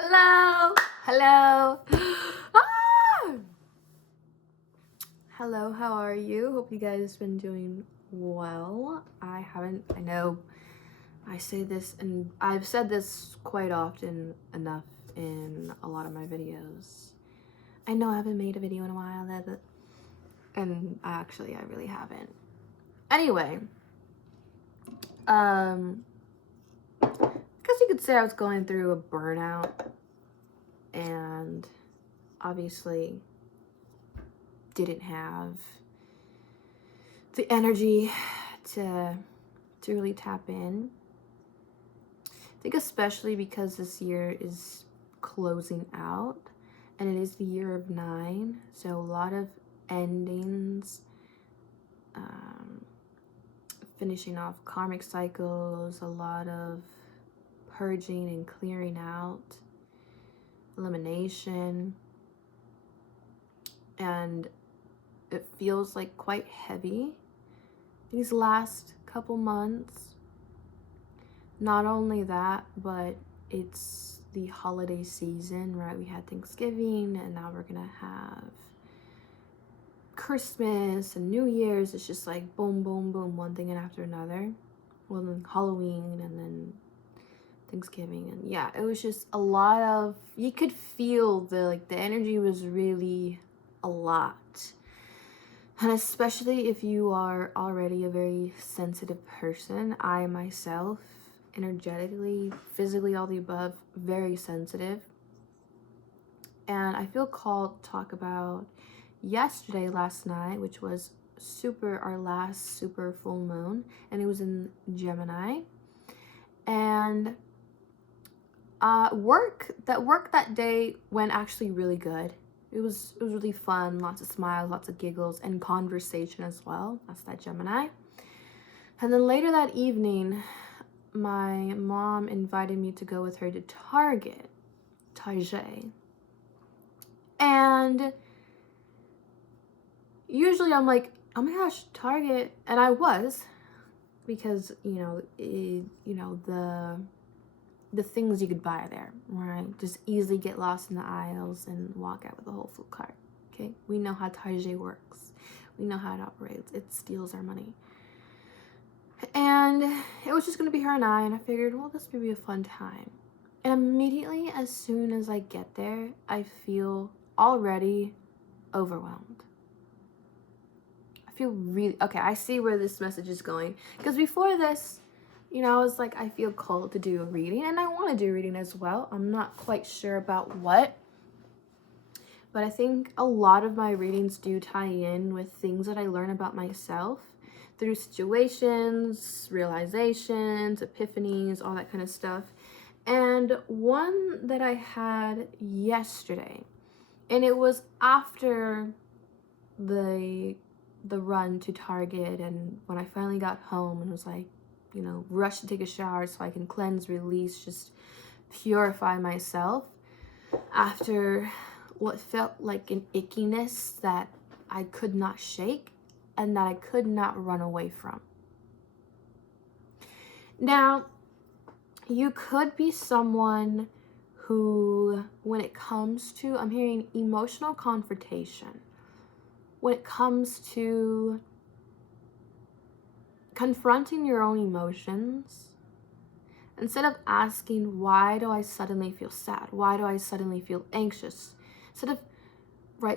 Hello, hello. Ah! Hello, how are you? Hope you guys been doing well. I know I say this and I've said this quite often enough in a lot of my videos. I know I haven't made a video in a while, and actually I really haven't. Anyway, I guess you could say I was going through a burnout, and obviously didn't have the energy to really tap in. I think especially because this year is closing out and it is the year of 9, so a lot of endings, finishing off karmic cycles, a lot of purging and clearing out, elimination, and it feels like quite heavy these last couple months. Not only that, but it's the holiday season, right? We had Thanksgiving and now we're gonna have Christmas and New Year's. It's just like boom, boom, boom, one thing after another. Well, then Halloween and then Thanksgiving, and yeah, it was just a lot of, you could feel the energy was really a lot. And especially if you are already a very sensitive person, I myself, energetically, physically, all the above, very sensitive. And I feel called to talk about last night, which was our last super full moon, and it was in Gemini. And work that day went actually really good. It was really fun, lots of smiles, lots of giggles, and conversation as well. That's that Gemini. And then later that evening, my mom invited me to go with her to Target. And usually I'm like, oh my gosh, Target. And I was, because, the things you could buy there, right? Just easily get lost in the aisles and walk out with a whole food cart, okay? We know how Target works. We know how it operates. It steals our money. And it was just going to be her and I figured, well, this would be a fun time. And immediately, as soon as I get there, I feel already overwhelmed. I feel really, okay, I see where this message is going. Because before this, I was like, I feel called to do a reading, and I want to do a reading as well. I'm not quite sure about what, but I think a lot of my readings do tie in with things that I learn about myself through situations, realizations, epiphanies, all that kind of stuff. And one that I had yesterday, and it was after the run to Target, and when I finally got home and was like, rush to take a shower so I can cleanse, release, just purify myself after what felt like an ickiness that I could not shake and that I could not run away from. Now, you could be someone who, when it comes to, I'm hearing emotional confrontation, when it comes to confronting your own emotions, instead of asking, why do I suddenly feel sad? Why do I suddenly feel anxious? Instead of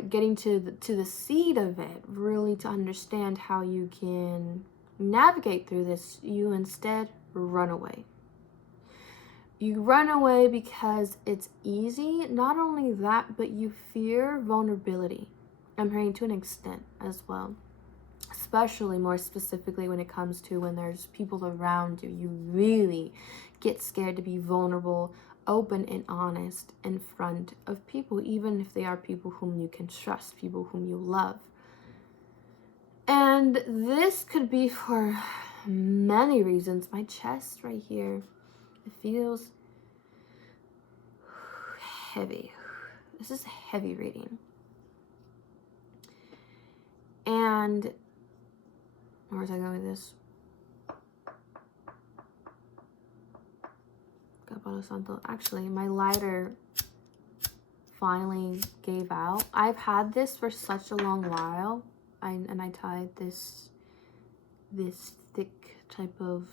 getting to the seed of it, really to understand how you can navigate through this, you instead run away. You run away because it's easy. Not only that, but you fear vulnerability. I'm hearing to an extent as well. Especially more specifically when it comes to when there's people around you. You really get scared to be vulnerable, open and honest in front of people, even if they are people whom you can trust, people whom you love. And this could be for many reasons. My chest right here, it feels heavy. This is a heavy reading. And where's I going with this? Go Palo Santo. Actually, my lighter finally gave out. I've had this for such a long while. And I tied this thick type of,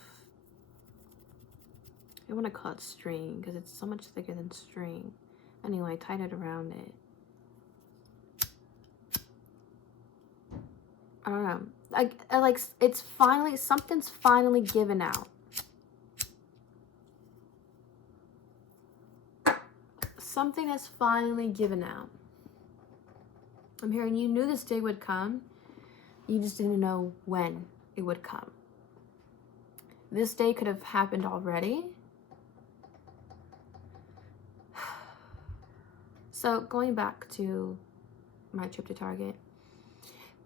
I want to call it string because it's so much thicker than string. Anyway, I tied it around it. I don't know. I like, it's finally, something's finally given out. Something has finally given out. I'm hearing you knew this day would come. You just didn't know when it would come. This day could have happened already. So going back to my trip to Target,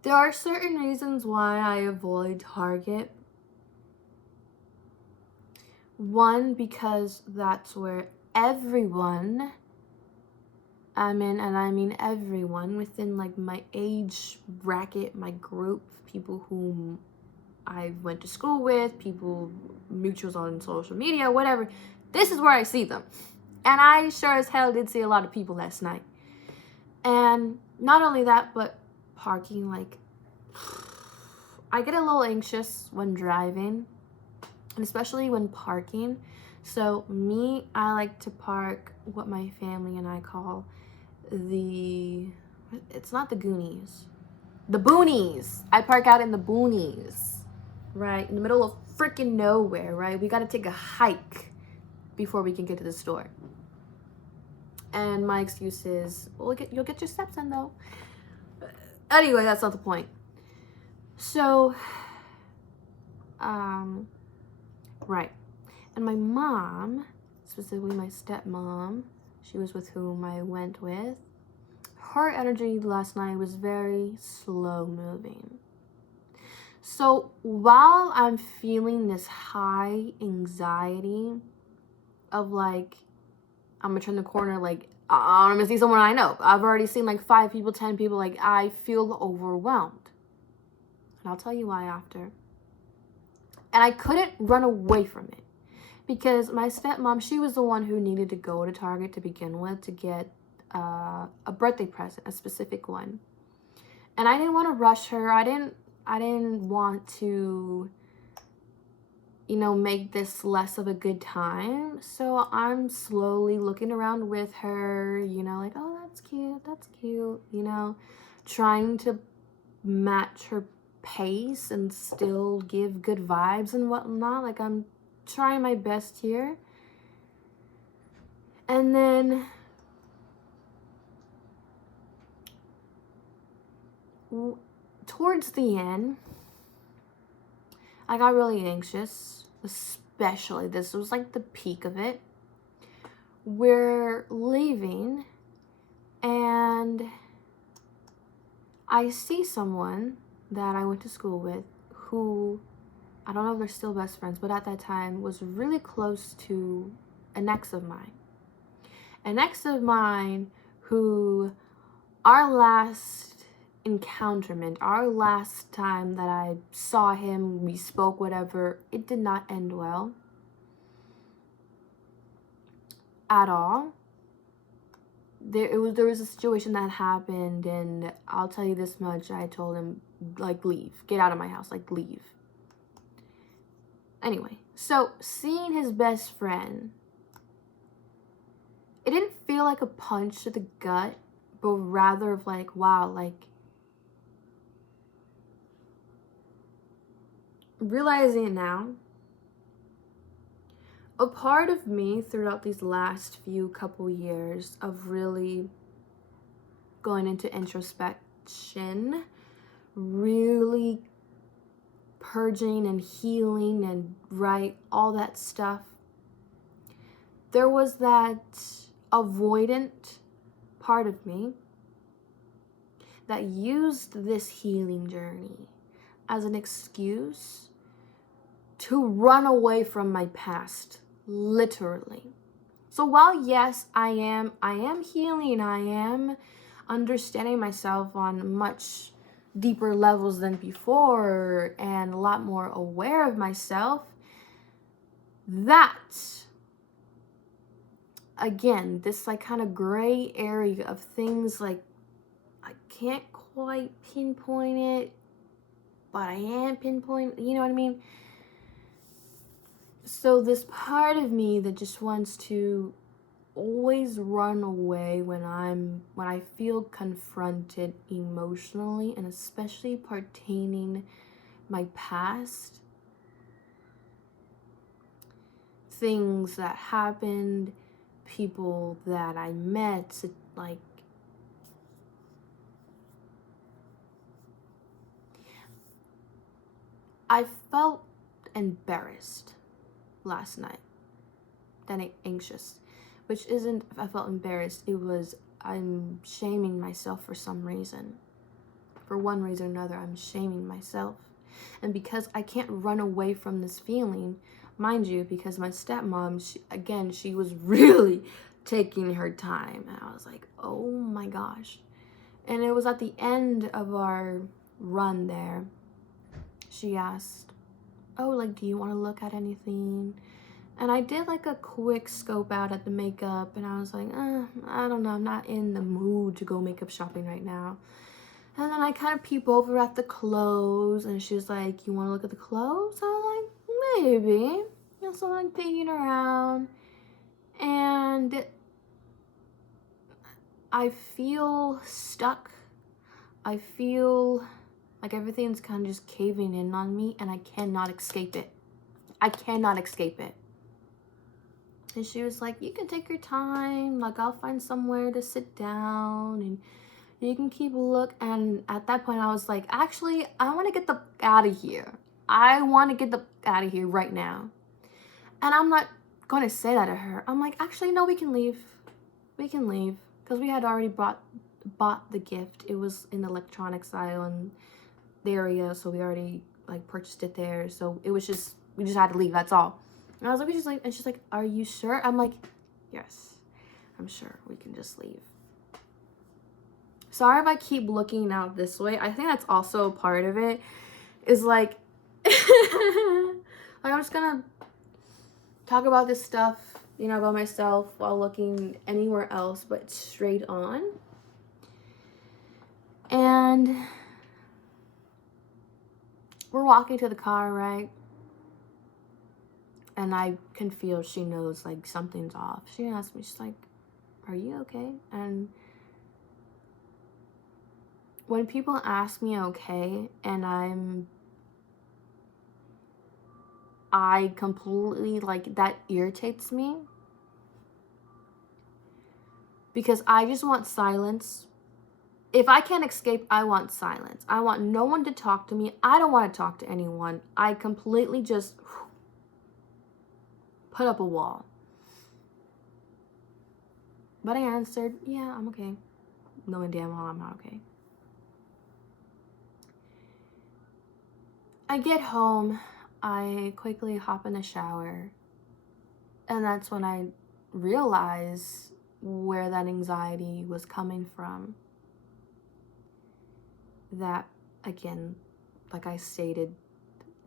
there are certain reasons why I avoid Target. One, because that's where everyone, I mean everyone within like my age bracket, my group, people whom I went to school with, people, mutuals on social media, whatever, this is where I see them. And I sure as hell did see a lot of people last night. And not only that, but parking, like, I get a little anxious when driving, and especially when parking. So me, I like to park what my family and I call it's not the Goonies, the boonies. I park out in the boonies, right? In the middle of freaking nowhere, right? We got to take a hike before we can get to the store. And my excuse is, well, you'll get your steps in though. Anyway, that's not the point. So, right. And my mom, specifically my stepmom, she was with whom I went with, her energy last night was very slow moving. So while I'm feeling this high anxiety of like, I'm gonna turn the corner, like, I'm gonna see someone I know. I've already seen like 5 people, 10 people, like, I feel overwhelmed. And I'll tell you why after. And I couldn't run away from it because my stepmom, she was the one who needed to go to Target to begin with to get a birthday present, a specific one. And I didn't want to rush her. I didn't want to, you know, make this less of a good time. So I'm slowly looking around with her, you know, like, oh, that's cute, you know, trying to match her pace and still give good vibes and whatnot. Like, I'm trying my best here. And then towards the end, I got really anxious, especially this was like the peak of it. We're leaving and I see someone that I went to school with who, I don't know if they're still best friends, but at that time was really close to an ex of mine. An ex of mine who, our last encounterment, our last time that I saw him, we spoke, whatever, it did not end well at all. There was a situation that happened, and I'll tell you this much, I told him, like, leave, get out of my house, like, leave. Anyway, so seeing his best friend, it didn't feel like a punch to the gut, but rather of like, wow, like, realizing it now, a part of me throughout these last few couple years of really going into introspection, really purging and healing and right, all that stuff, there was that avoidant part of me that used this healing journey as an excuse to run away from my past, literally. So while yes, I am healing, I am understanding myself on much deeper levels than before and a lot more aware of myself, that again, this like kind of gray area of things, like I can't quite pinpoint it, but I am pinpoint, you know what I mean? So this part of me that just wants to always run away when I feel confronted emotionally, and especially pertaining my past, things that happened, people that I met, like I felt embarrassed last night, then anxious, which isn't I felt embarrassed, it was I'm shaming myself for some reason. For one reason or another, I'm shaming myself. And because I can't run away from this feeling, mind you, because my stepmom, she was really taking her time. And I was like, oh my gosh. And it was at the end of our run there. She asked, oh, like, do you want to look at anything? And I did like a quick scope out at the makeup, and I was like, I don't know, I'm not in the mood to go makeup shopping right now. And then I kind of peep over at the clothes, and she's like, you want to look at the clothes? I was like, maybe. And so I'm peeking around, and I feel stuck. I feel like everything's kind of just caving in on me, and I cannot escape it. I cannot escape it. And she was like, you can take your time. Like, I'll find somewhere to sit down, and you can keep a look. And at that point, I was like, actually, I want to get the out of here. I want to get the out of here right now. And I'm not going to say that to her. I'm like, actually, no, we can leave. We can leave. Because we had already bought the gift. It was in the electronics aisle in the area. So we already, like, purchased it there. So it was just, we just had to leave. That's all. And I was like, we just leave. And she's like, are you sure? I'm like, yes, I'm sure we can just leave. Sorry if I keep looking out this way. I think that's also a part of it. Is like, like I'm just gonna talk about this stuff, you know, about myself while looking anywhere else but straight on. And we're walking to the car, right? And I can feel she knows like something's off. She asked me, she's like, are you okay? And when people ask me okay, and I completely, like, that irritates me. Because I just want silence. If I can't escape, I want silence. I want no one to talk to me. I don't want to talk to anyone. I completely just put up a wall. But I answered, yeah, I'm okay. Knowing damn well I'm not okay. I get home. I quickly hop in the shower. And that's when I realize where that anxiety was coming from. That, again, like I stated,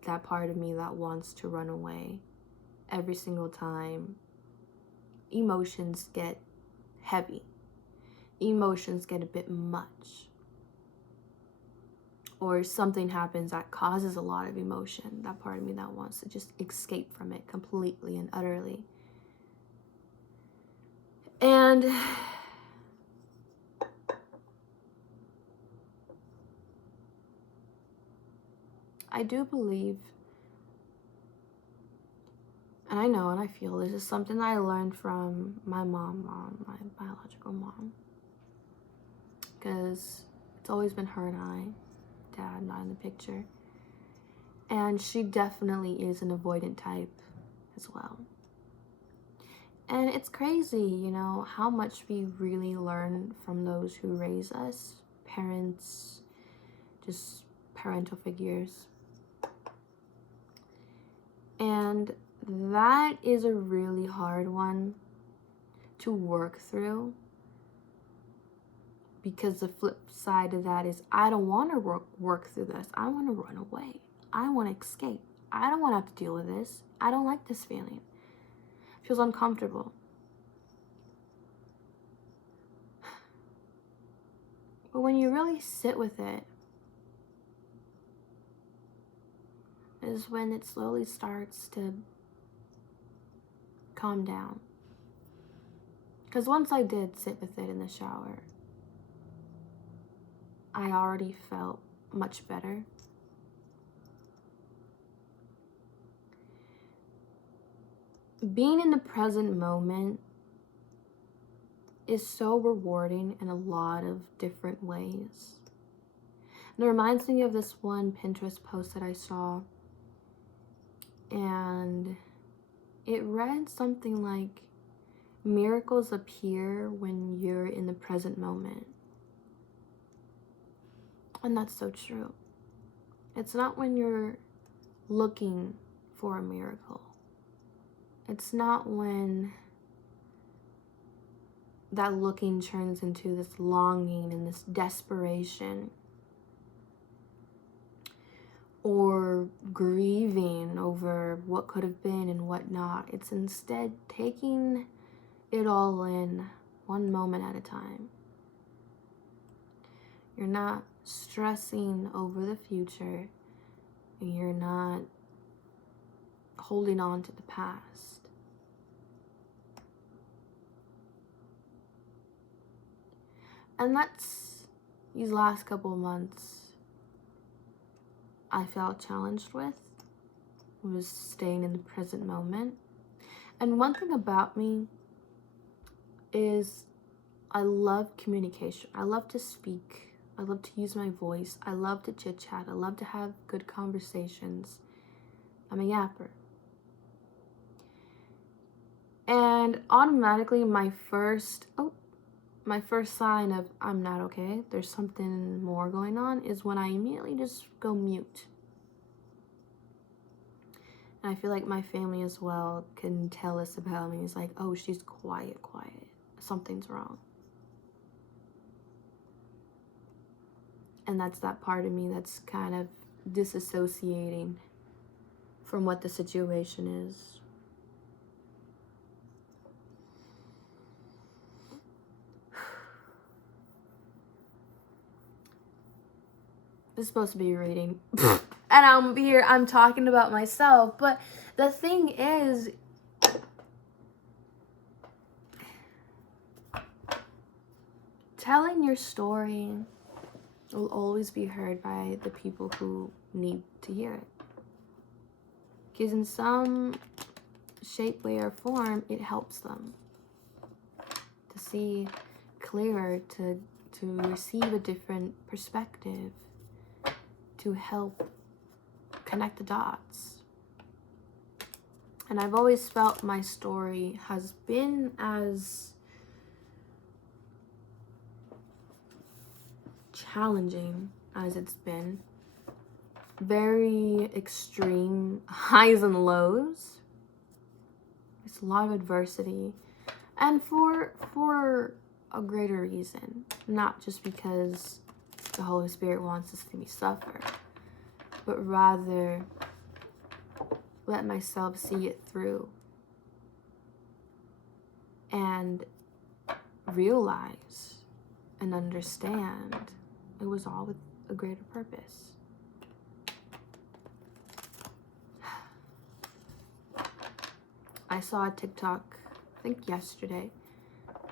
that part of me that wants to run away. Every single time emotions get heavy, emotions get a bit much, or something happens that causes a lot of emotion, that part of me that wants to just escape from it completely and utterly. And I do believe, and I know and I feel this is something that I learned from my mom, my biological mom. Because it's always been her and I, dad not in the picture. And she definitely is an avoidant type as well. And it's crazy, you know, how much we really learn from those who raise us. Parents, just parental figures. And that is a really hard one to work through. Because the flip side of that is I don't want to work through this. I want to run away. I want to escape. I don't want to have to deal with this. I don't like this feeling. It feels uncomfortable. But when you really sit with it, is when it slowly starts to calm down. Because once I did sit with it in the shower, I already felt much better. Being in the present moment is so rewarding in a lot of different ways. And it reminds me of this one Pinterest post that I saw, and it read something like, miracles appear when you're in the present moment. And that's so true. It's not when you're looking for a miracle. It's not when that looking turns into this longing and this desperation, or grieving over what could have been and what not. It's instead taking it all in one moment at a time. You're not stressing over the future. You're not holding on to the past. And that's these last couple of months I felt challenged with, was staying in the present moment. And one thing about me is I love communication. I love to speak. I love to use my voice. I love to chit chat. I love to have good conversations. I'm a yapper. And automatically my first sign of I'm not okay, there's something more going on, is when I immediately just go mute. And I feel like my family as well can tell this about me. It's like, oh, she's quiet. Something's wrong. And that's that part of me that's kind of disassociating from what the situation is. This is supposed to be a reading. And I'm talking about myself. But the thing is, telling your story will always be heard by the people who need to hear it. Because in some shape, way, or form, it helps them to see clearer, to receive a different perspective, to help connect the dots. And I've always felt my story has been as challenging as it's been. Very extreme highs and lows. It's a lot of adversity. And for a greater reason. Not just because the Holy Spirit wants us to suffer, but rather let myself see it through and realize and understand it was all with a greater purpose. I saw a TikTok, I think yesterday,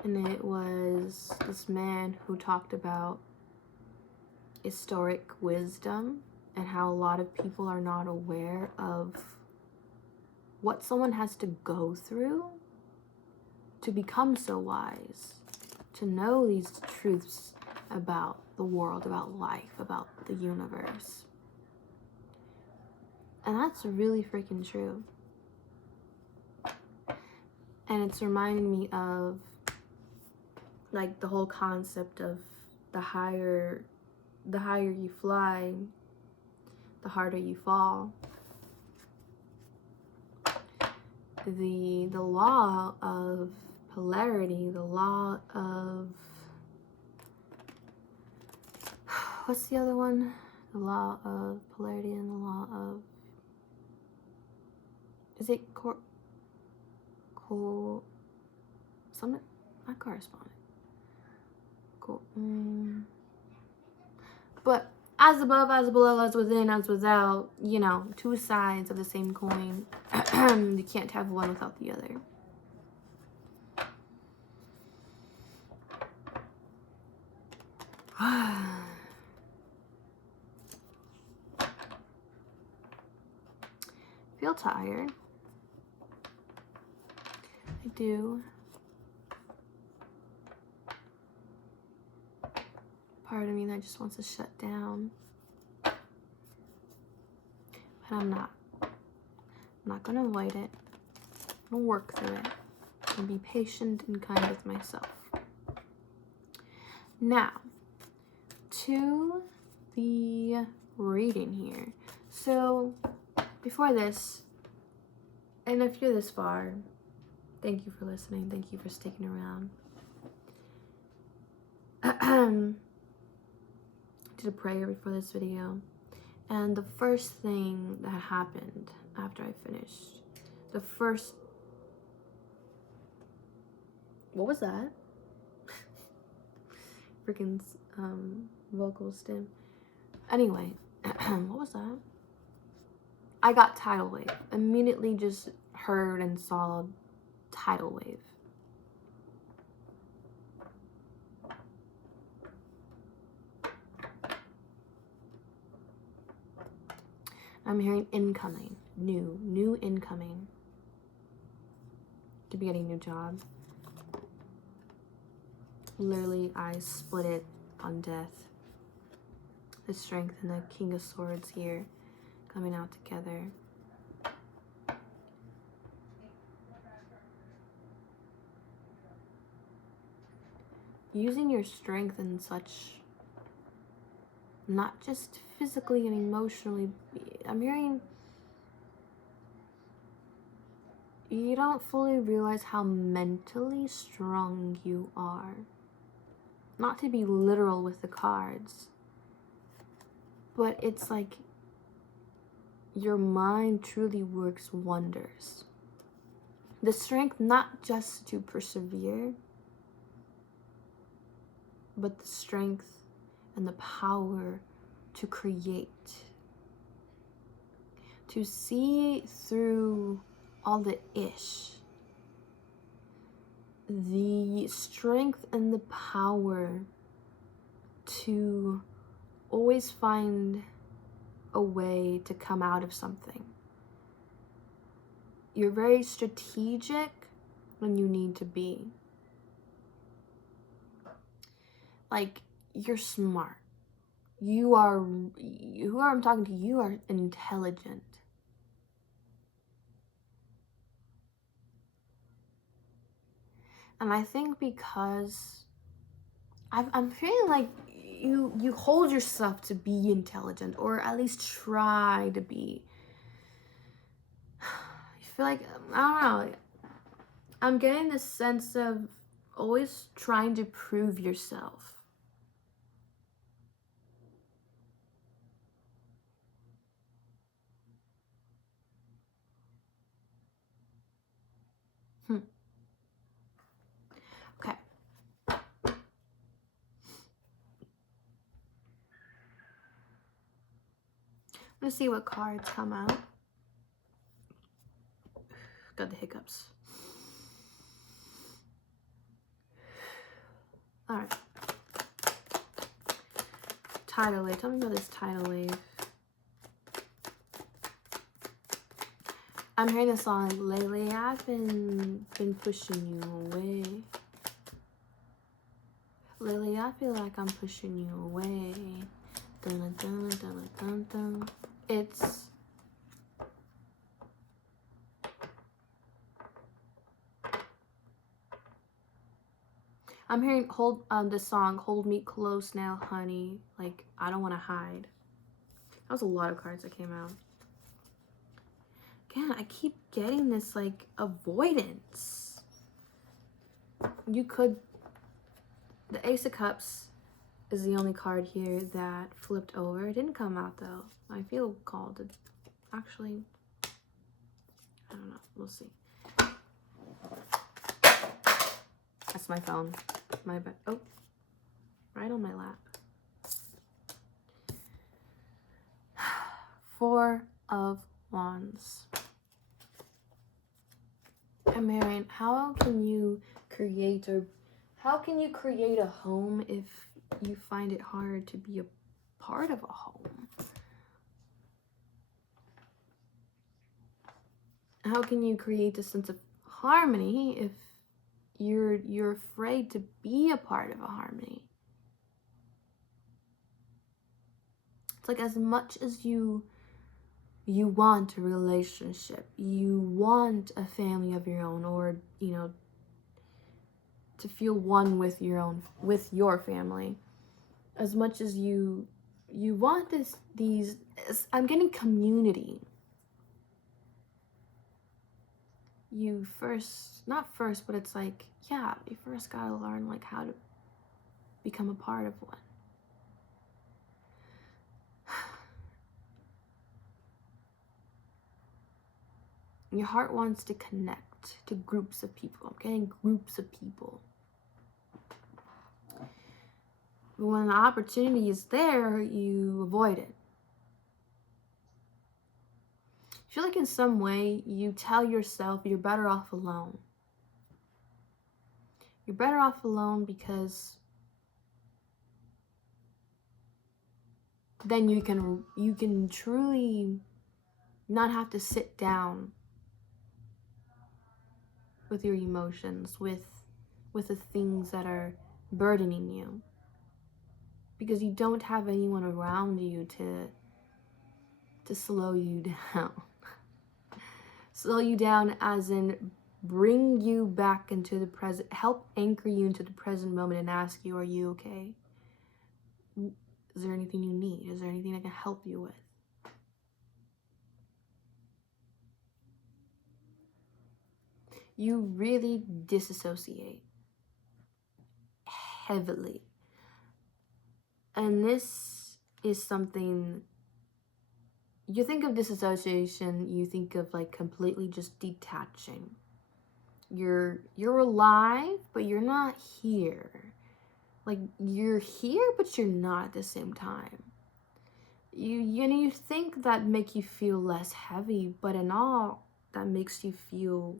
and it was this man who talked about historic wisdom and how a lot of people are not aware of what someone has to go through to become so wise, to know these truths about the world, about life, about the universe. And that's really freaking true. And it's reminding me of like the whole concept of the higher you fly, the harder you fall. The law of polarity, the law of, what's the other one? The law of polarity and the law of, is it something? Not corresponding. But as above, as below, as within, as without, you know, two sides of the same coin. You can't have one without the other. Feel tired. I do. Part of me that just wants to shut down. But I'm not. I'm not going to avoid it. I'm going to work through it. And be patient and kind with myself. Now, to the reading here. So, before this, and if you're this far, thank you for listening. Thank you for sticking around. Did a prayer before this video. And the first thing that happened after I finished, what was that? Freaking vocal stem. Anyway, what was that? I got tidal wave. Immediately just heard and saw tidal wave. I'm hearing incoming, new incoming. To be getting a new job. Literally, I split it on death. The Strength and the King of Swords here coming out together. Using your strength in such, not just physically and emotionally, I'm hearing you don't fully realize how mentally strong you are. Not to be literal with the cards, but it's like your mind truly works wonders. The strength not just to persevere, but the strength and the power to create. To see through all the ish. The strength and the power to always find a way to come out of something. You're very strategic when you need to be. Like, you're smart. Whoever I'm talking to, you are intelligent. And I think because I'm feeling like you hold yourself to be intelligent, or at least try to be. I feel like, I don't know, I'm getting this sense of always trying to prove yourself. Okay. Let's see what cards come out. Got the hiccups. Alright. Tidal wave. Tell me about this tidal wave. I'm hearing the song, lately I've been pushing you away. Lately I feel like I'm pushing you away. Dun, dun, dun, dun, dun, dun. It's I'm hearing the song Hold Me Close Now Honey, like I don't want to hide. That was a lot of cards that came out. Again, I keep getting this like avoidance. You could, the Ace of Cups is the only card here that flipped over. It didn't come out though. I feel called to actually, I don't know, we'll see. That's my phone. My bed. Oh, right on my lap. Four of Wands. And Marion, how can you create a home if you find it hard to be a part of a home? How can you create a sense of harmony if you're afraid to be a part of a harmony? It's like, as much as you want a relationship, you want a family of your own, or to feel one with your family, as much as you want these I'm getting community. You but it's like, yeah, you first gotta learn like how to become a part of one. Your heart wants to connect to groups of people. I'm getting groups of people. But when the opportunity is there, you avoid it. I feel like in some way you tell yourself you're better off alone. You're better off alone because then you can truly not have to sit down with your emotions, with the things that are burdening you, because you don't have anyone around you to slow you down. Slow you down as in bring you back into the present, help anchor you into the present moment and ask you, are you okay? Is there anything you need? Is there anything I can help you with? You really disassociate heavily. And this is something, you think of disassociation, you think of like completely just detaching. You're alive, but you're not here. Like, you're here, but you're not at the same time. You think that make you feel less heavy, but in all, that makes you feel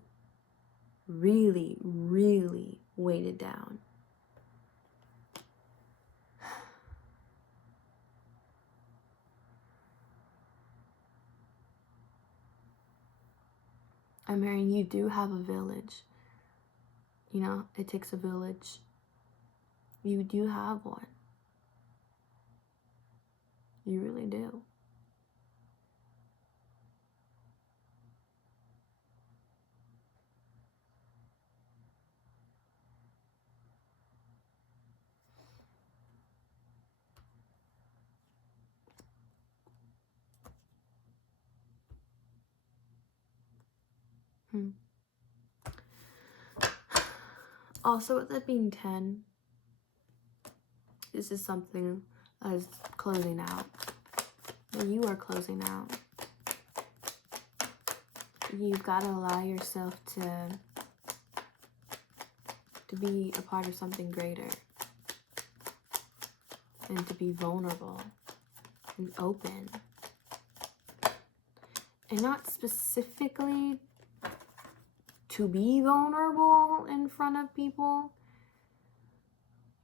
really, really weighted down. I'm hearing you do have a village. It takes a village. You do have one. You really do. Also, with it being 10, this is something that is closing out. You are closing out. You've got to allow yourself to be a part of something greater, and to be vulnerable and open, and not specifically to be vulnerable in front of people,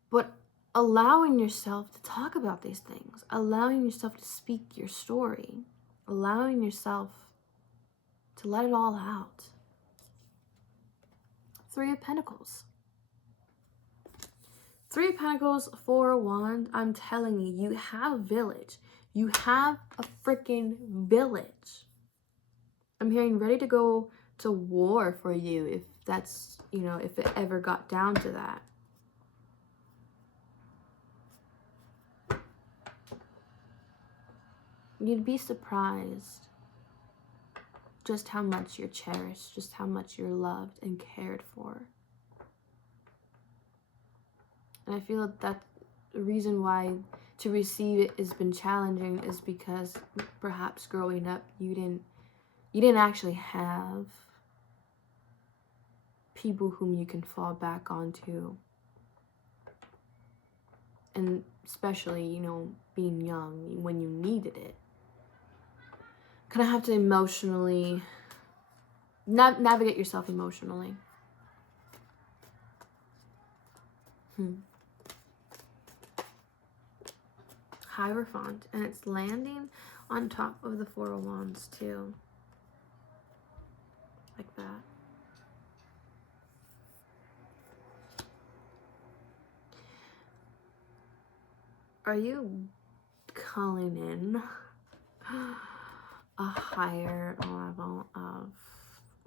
but allowing yourself to talk about these things, allowing yourself to speak your story, allowing yourself to let it all out. 3 of Pentacles. 3 of Pentacles, 4 of Wands. I'm telling you, you have a village. You have a freaking village. I'm hearing ready to go to war for you, if that's, if it ever got down to that. You'd be surprised just how much you're cherished, just how much you're loved and cared for. And I feel that the reason why to receive it has been challenging is because perhaps growing up you didn't actually have people whom you can fall back onto. And especially, being young when you needed it. kind of have to emotionally navigate yourself emotionally. Hierophant, and it's landing on top of the Four of Wands too, like that. Are you calling in a higher level of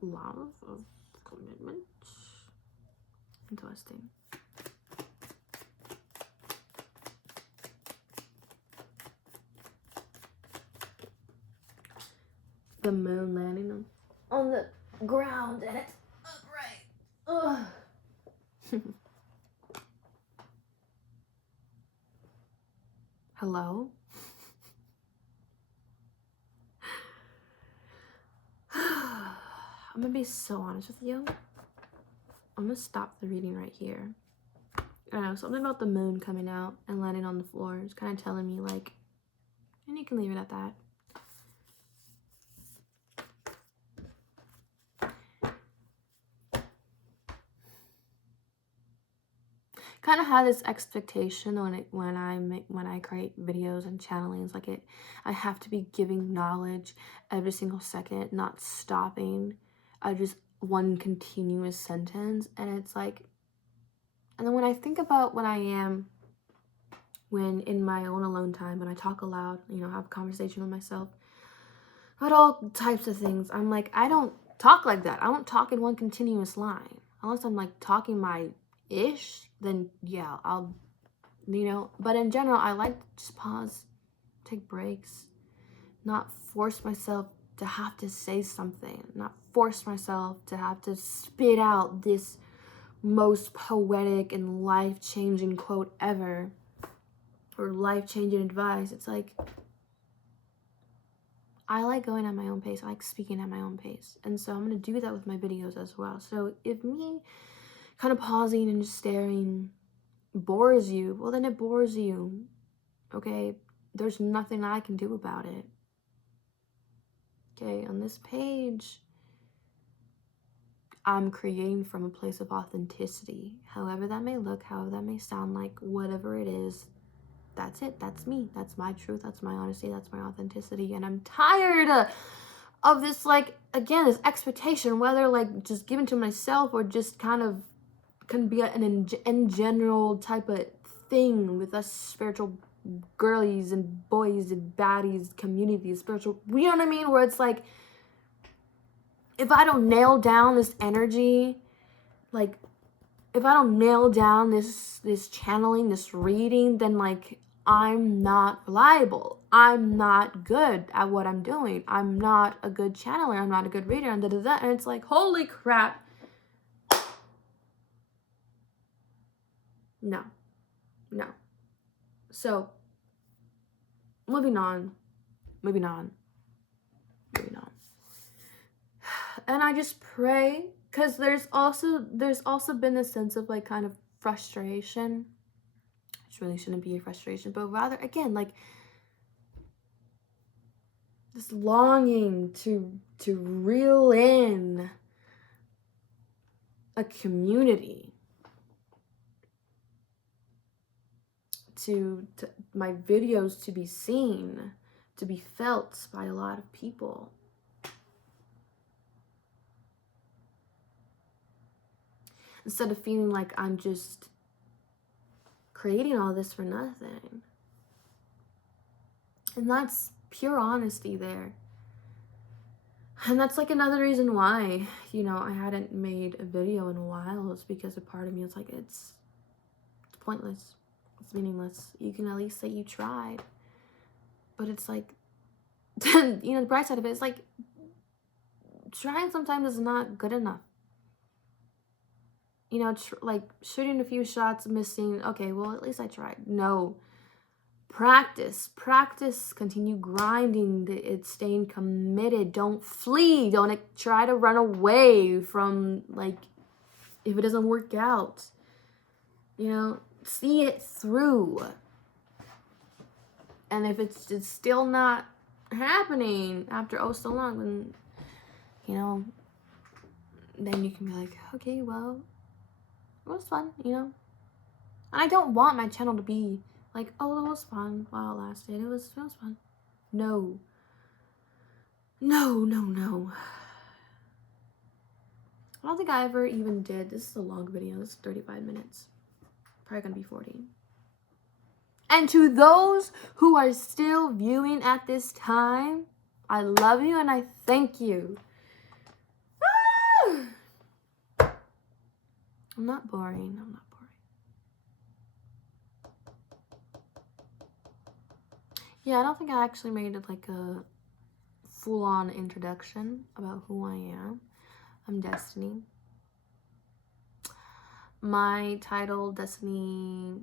love, of commitment? Interesting. The moon landing on the ground and it's upright. Ugh. Hello? I'm gonna be so honest with you. I'm gonna stop the reading right here. I don't know, something about the moon coming out and landing on the floor is kind of telling me, like, and you can leave it at that. Kind of had this expectation when I create videos and channelings, like I have to be giving knowledge every single second, not stopping. I just one continuous sentence, and it's like, and then when I think about when in my own alone time, when I talk aloud, you know, have a conversation with myself about all types of things, I'm like, I don't talk like that. I don't talk in one continuous line unless I'm like talking my ish, then yeah, I'll, you know, but in general, I like to just pause, take breaks, not force myself to have to say something, not force myself to have to spit out this most poetic and life-changing quote ever, or life-changing advice. It's like, I like going at my own pace. I like speaking at my own pace. And so I'm going to do that with my videos as well. So if me kind of pausing and just staring bores you, well, then it bores you. Okay? There's nothing I can do about it. Okay? On this page, I'm creating from a place of authenticity. However that may look, however that may sound like, whatever it is, that's it. That's me. That's my truth. That's my honesty. That's my authenticity. And I'm tired of this, like, again, this expectation, whether like just given to myself or just kind of can be an in general type of thing with us spiritual girlies and boys and baddies community, spiritual, you know what I mean? Where it's like, if I don't nail down this energy, like, if I don't nail down this channeling, this reading, then like, I'm not reliable. I'm not good at what I'm doing. I'm not a good channeler. I'm not a good reader. And da-da-da. And it's like, holy crap. No. So, moving on. And I just pray, because there's also been this sense of like kind of frustration, which really shouldn't be a frustration, but rather, again, like this longing to reel in a community, to my videos to be seen, to be felt by a lot of people. Instead of feeling like I'm just creating all this for nothing. And that's pure honesty there. And that's like another reason why, you know, I hadn't made a video in a while, is because a part of me was like, it's pointless. It's meaningless. You can at least say you tried. But it's like, you know, the bright side of it is like, trying sometimes is not good enough. You know, like shooting a few shots, missing. Okay, well, at least I tried. No. Practice, continue grinding. It's staying committed. Don't flee. Don't try to run away from, like, if it doesn't work out. You know, see it through. And if it's still not happening after oh so long, and you know, then you can be like, okay, well, it was fun, you know. And I don't want my channel to be like, oh, it was fun while it lasted. It was fun. No. No. I don't think I ever even did. This is a long video. This is 35 minutes. Probably gonna be 40. And to those who are still viewing at this time, I love you and I thank you. I'm not boring. Yeah, I don't think I actually made it like a full-on introduction about who I am. I'm Destiny. My title, Destiny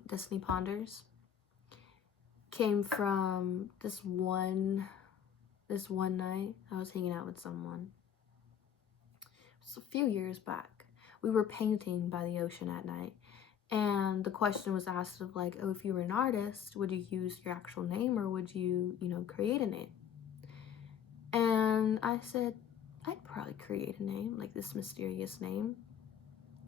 Ponders, came from this one night I was hanging out with someone. It was a few years back. We were painting by the ocean at night, and the question was asked of like, oh, if you were an artist, would you use your actual name or would you, create a name? And I said, I'd probably create a name, like this mysterious name.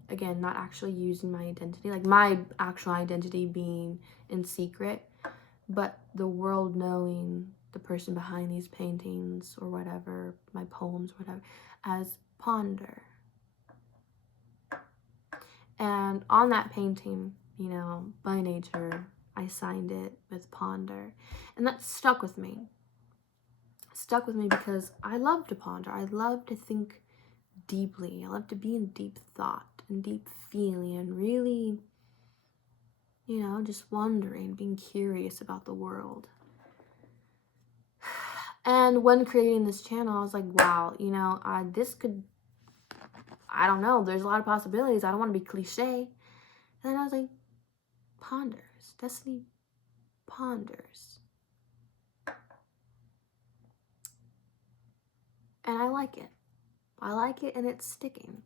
Again, not actually using my identity, like my actual identity being in secret, but the world knowing the person behind these paintings or whatever, my poems, whatever, as Ponder. And on that painting, by nature, I signed it with Ponder. And that stuck with me. Stuck with me because I love to ponder. I love to think deeply. I love to be in deep thought and deep feeling and really, just wondering, being curious about the world. And when creating this channel, I was like, wow, this could, I don't know, there's a lot of possibilities. I don't want to be cliche. And then I was like, Ponders, Destiny Ponders. And I like it. I like it and it's sticking.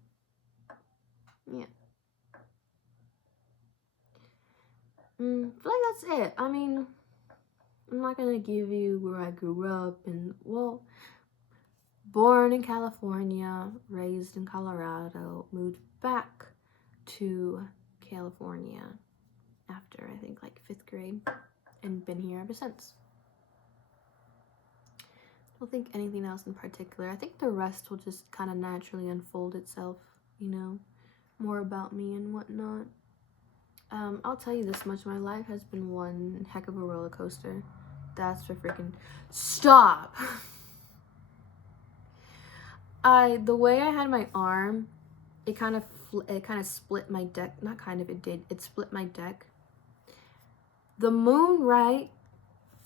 Yeah. I feel like that's it. I mean, I'm not gonna give you where I grew up and, well, born in California, raised in Colorado, moved back to California after, I think, like 5th grade, and been here ever since. I don't think anything else in particular. I think the rest will just kind of naturally unfold itself, more about me and whatnot. I'll tell you this much, my life has been one heck of a roller coaster. That's for freaking stop. The way I had my arm, it kind of split my deck. Not kind of, it did. It split my deck. The moon, right?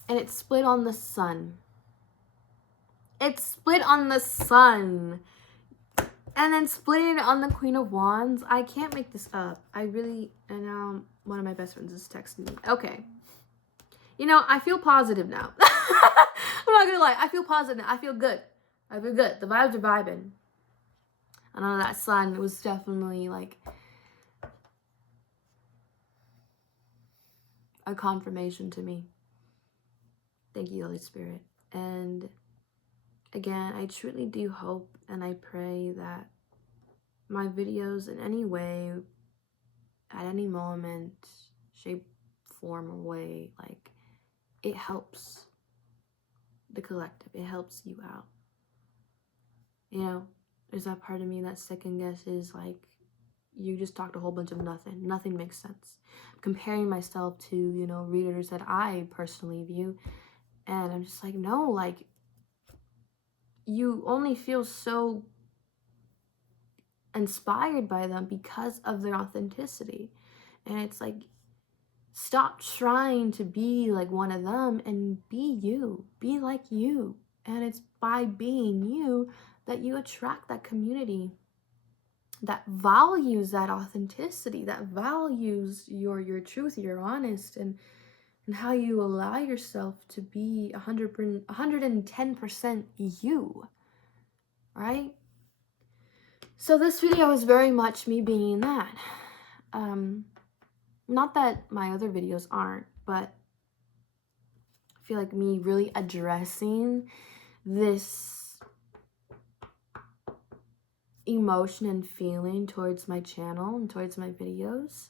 And it split on the sun. It split on the sun. And then splitting it on the Queen of Wands. I can't make this up. I really, and now one of my best friends is texting me. Okay. I feel positive now. I'm not gonna lie. I feel positive now. I feel good. The vibes are vibing. I know that sun was definitely like a confirmation to me. Thank you, Holy Spirit. And again, I truly do hope and I pray that my videos in any way, at any moment, shape, form, or way, like, it helps the collective. It helps you out. There's that part of me that second guesses, like, you just talked a whole bunch of nothing. Nothing makes sense. Comparing myself to, readers that I personally view. And I'm just like, no, like, you only feel so inspired by them because of their authenticity. And it's like, stop trying to be like one of them and be you. Be like you. And it's by being you that you attract that community that values that authenticity, that values your truth, your honest, and how you allow yourself to be 110% you, right? So this video is very much me being that. Not that my other videos aren't, but feel like me really addressing this emotion and feeling towards my channel and towards my videos,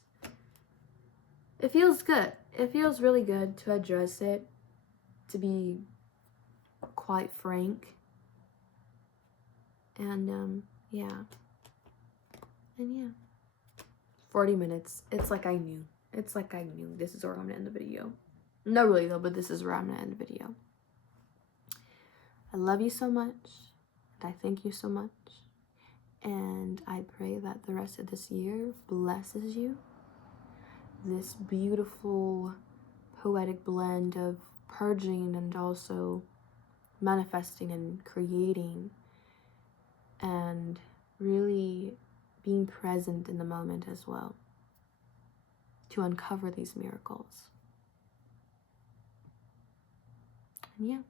it feels good. It feels really good to address it, to be quite frank. And yeah. And yeah. 40 minutes. It's like I knew. It's like I knew this is where I'm gonna end the video. No, really though, but this is where I'm gonna end the video. I love you so much, and I thank you so much, and I pray that the rest of this year blesses you. This beautiful poetic blend of purging and also manifesting and creating and really being present in the moment as well to uncover these miracles. And yeah,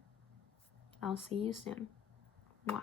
I'll see you soon. Mwah.